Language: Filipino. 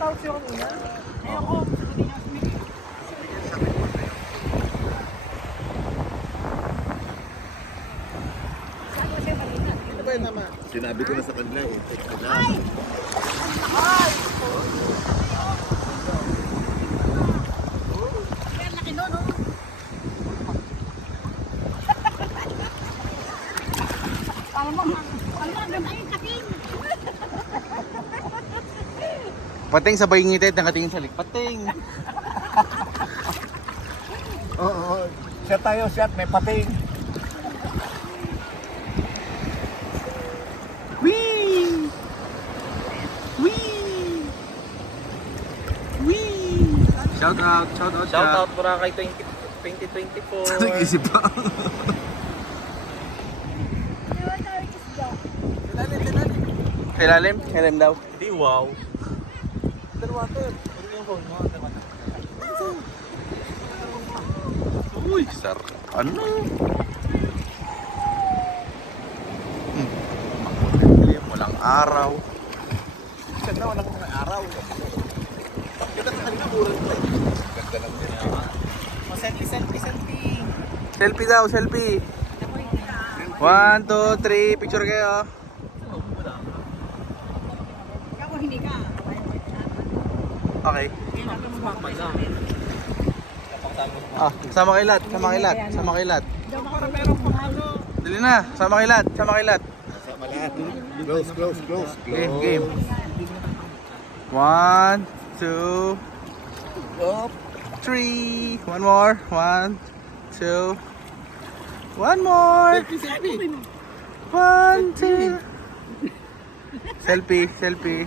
tawag siya kanina. Ayun ko, sagutin niya si Mick. Saan mo siya kanina? Ano ba yun naman? Sinabi ko na sa kanila eh. Ay! Ay! Ang laki nun, oh. Alam mo, ang ganda yung kating. Pating sabay ngitit, nakatingin sa lik. Pating! Oo. Shot tayo, shot. May pating. Wee! Wee! Wee! Shout out, shout out, Shout out Boracay 2024. Nag-isip pa. Kailalim? Kailalim daw. Hindi, wow. Underwater. Ano yung phone mo? Underwater. Uy, sir. Ano? Makulit, walang araw. Ganda, walang mga araw. Ganda sa kanila, mura ito. Ganda lang din. Selfie. Selfie daw, selfie. 1, 2, 3, picture kayo. Ikaw hindi ka. Okay. Ah, sama kay Lat, sama kay Lat, sama kay Lat. Dali na, sama kay Lat, sama kay Lat. Sama lahat. Close, close, close. Game, game. 1, 2, 3. One more. 1, 2. One more. 1, 2. Selfie, selfie.